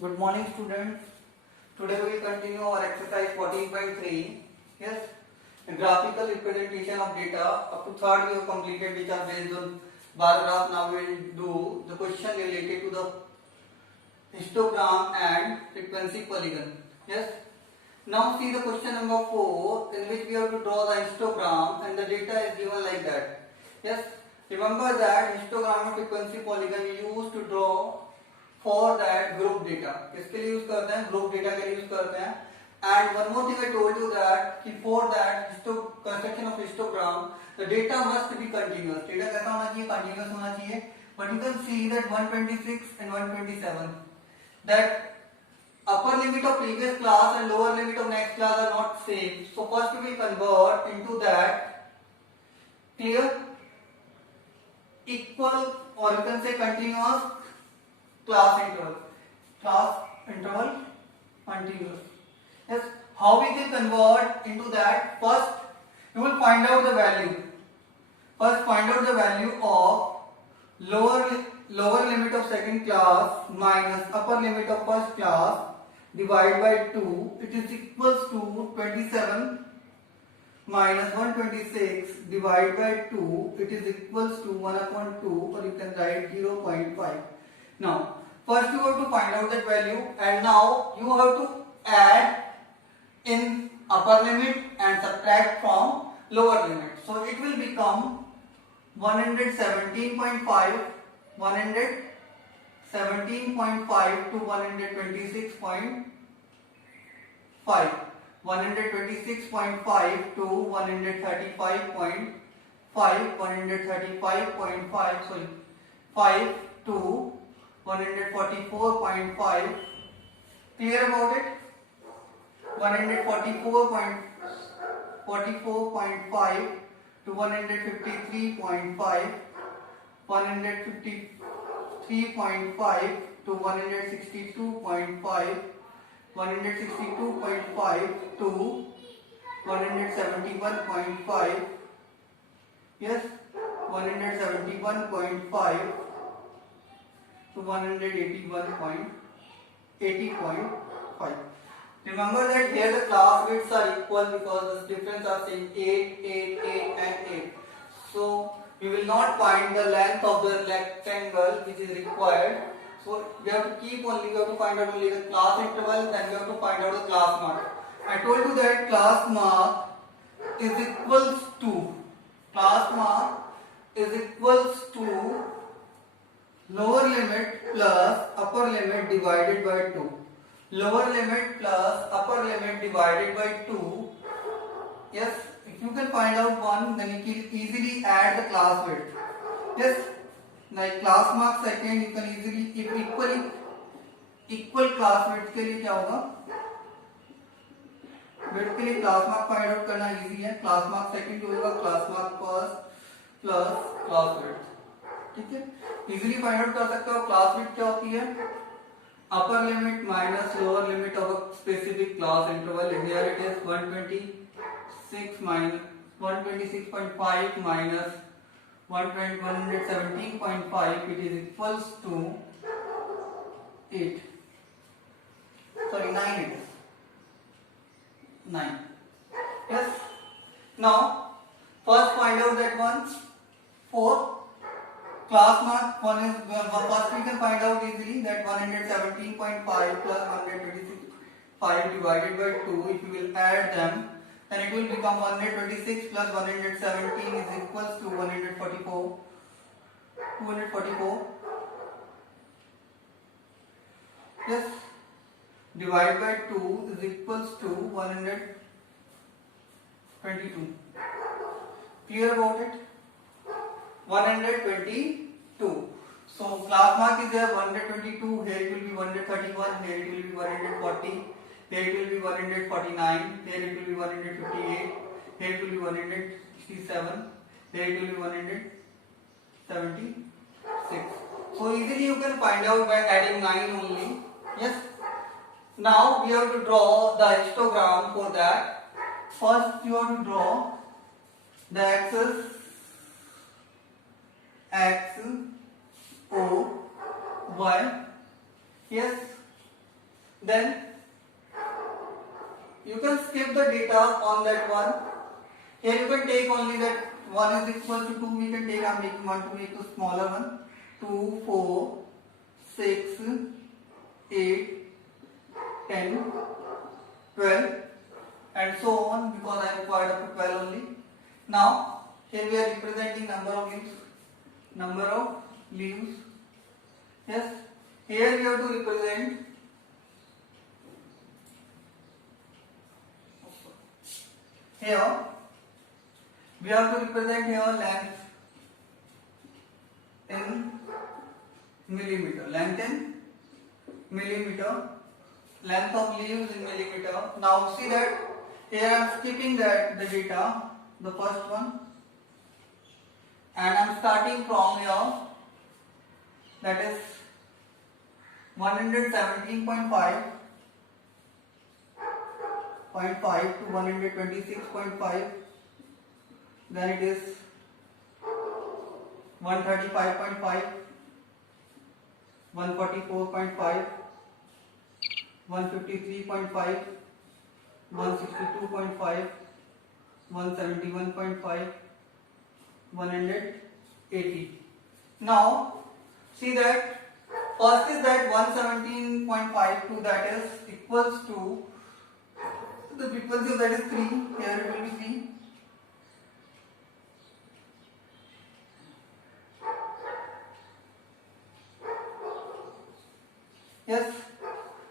Good morning, students. Today we will continue our exercise 14.3. Yes, a graphical representation of data. Up to third we have completed, which are based on bar graph. Now we will do the question related to the histogram and frequency polygon. Yes. Now see the question number 4, in which we have to draw the histogram and the data is given like that. Yes. Remember that histogram and frequency polygon we used to draw for that group data. किसके लिए use करते हैं? Group data के लिए use करते हैं. And one more thing I told you that कि for that construction of histogram, the data must be continuous. Data कैसा होना चाहिए? Continuous होना चाहिए. But you can see that 126 and 127, that upper limit of previous class and lower limit of next class are not same. So first we will convert into that clear equal, or you can say continuous class interval continuous. Yes, how we can convert into that? First you will find out the value. First find out the value of lower limit of second class minus upper limit of first class divided by 2. It is equals to 27 minus 126 divided by 2. It is equals to 1 upon 2, or you can write 0.5. Now, first you have to find out that value, and now you have to add in upper limit and subtract from lower limit. So it will become 117.5 to 126.5, 126.5 to 135.5, 135.5, sorry, 5 to 144.5. Clear about it? 144.5 to 153.5, 153.5 to 162.5, 162.5 to 171.5. Yes, 171.5 to 180.5. Remember that here the class widths are equal because the difference are same, 8, 8, 8 and 8. So we will not find the length of the rectangle which is required. So we have to find out only the class interval, then we have to find out the class mark. I told you that class mark is equals to lower limit plus upper limit divided by 2. Lower limit plus upper limit divided by 2. Yes, if you can find out one, then you can easily add the class width. Yes, like class mark second, you can easily, if equal class width के लिए क्या होगा? width के लिए class mark find out करना easy है. Class mark second जो होगा class mark first plus class width. ठीक है, easily find out कर सकते हो. class width क्या होती है? Upper limit minus lower limit of a specific class interval. Here it is 126 minus 126.5 minus 117.5. It is equals to 8. Sorry, 9 it is. 9. Yes. Now, first find out that one. 4. Class mark one is first we can find out easily that 117.5 plus 126.5 divided by 2. If you will add them, then it will become 126 plus 117 is equals to 144. 244. Yes. Divide by 2 is equals to 122. Clear about it? 122. So class mark is there 122. Here it will be 131. Here it will be 140. Here it will be 149. Here it will be 158. Here it will be 167. Here it will be 176. So easily you can find out by adding 9 only. Yes. Now we have to draw the histogram for that. First you have to draw the axis X, O, Y. Yes, then you can skip the data on that one. Here you can take only that 1 is equal to 2, we can take, I am making 1 to make the smaller one. 2, 4, 6, 8, 10, 12 and so on, because I required up to 12 only. Now here we are representing number of leaves. Number of leaves. Yes. Here we have to represent here. We have to represent here length in millimeter. Length in millimeter. Length of leaves in millimeter. Now see that here I am skipping that the data, the first one, and I am starting from here, that is 117.5 to 126.5, then it is 135.5, 144.5, 153.5, 162.5, 171.5, 180. Now see that first is that 117.52, that is equals to the frequency of that is 3. Here it will be 3. Yes.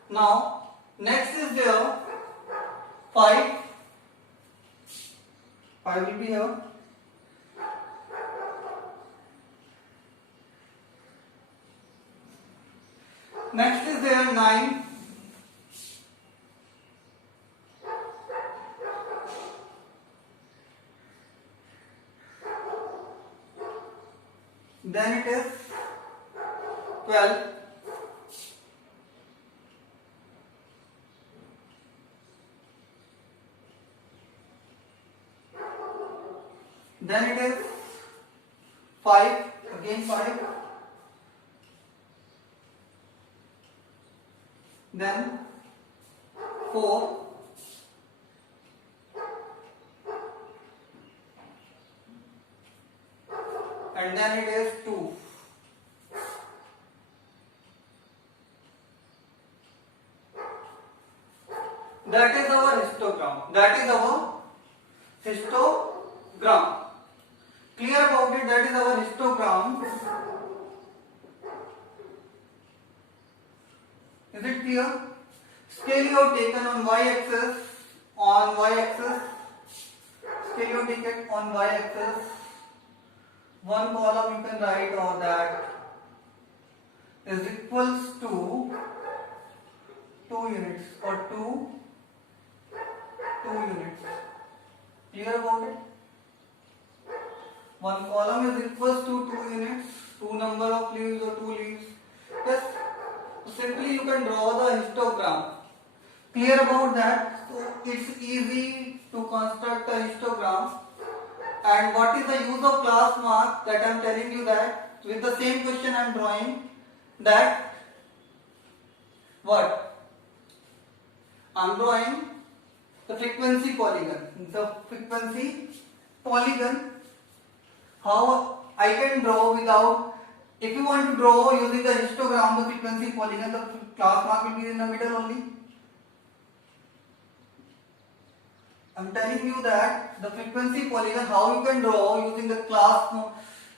Now next is there 5. 5 will be here. Next is there 9. Then it is 12. Then it is 5, again 5. Then 4. And then it is 2. That is our histogram. That is our histogram. Clear about it? That is our histogram. Is it clear? Scale you have taken on y-axis. On y-axis. Scale you have taken on y-axis. One column you can write or that is equals to 2 units or 2 units. Clear about it? One column is equals to 2 units, 2 number of leaves or 2 leaves. Yes. So simply you can draw the histogram. Clear about that? So it's easy to construct a histogram. And what is the use of class mark? That I am telling you that with the same question I am drawing that what? I am drawing the frequency polygon. The frequency polygon. How I can draw without, if you want to draw using the histogram, the frequency polygon, the class mark will be in the middle only. I am telling you that the frequency polygon, how you can draw using the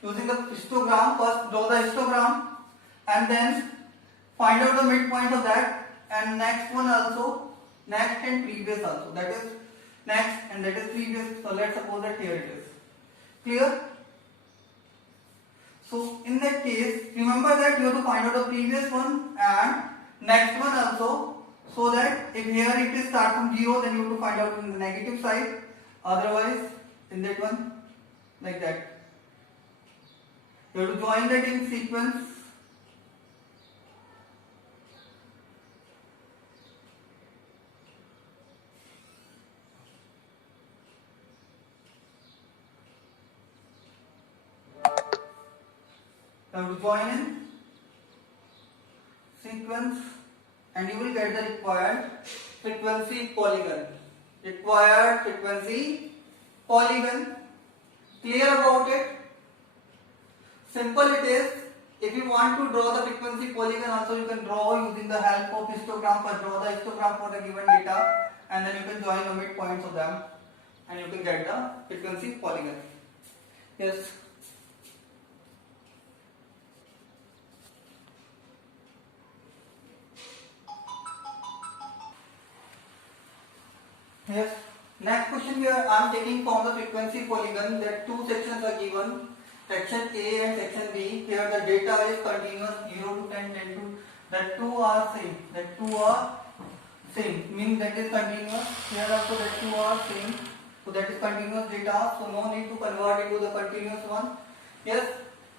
using the histogram. First draw the histogram and then find out the midpoint of that, and next one also, next and previous also. That is next and that is previous. So let's suppose that here it is. Clear? So in that case, remember that you have to find out the previous one and next one also. So that if here it is start from 0, then you have to find out in the negative side. Otherwise, in that one, like that. You have to join that in sequence. You have to join in sequence and you will get the required frequency polygon. Required frequency polygon. Clear about it? Simple it is. If you want to draw the frequency polygon also, you can draw using the help of histogram. First draw the histogram for the given data, and then you can join the midpoints of them, and you can get the frequency polygon. Yes. Yes. Next question I am taking from the frequency polygon that two sections are given, section A and section B. Here the data is continuous 0 to 10, 10 to, that two are same. That two are same. Means that is continuous. Here also that two are same. So that is continuous data. So no need to convert into the continuous one. Yes.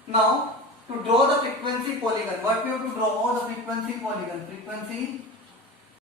Now to draw the frequency polygon, what we have to draw? The frequency polygon. Frequency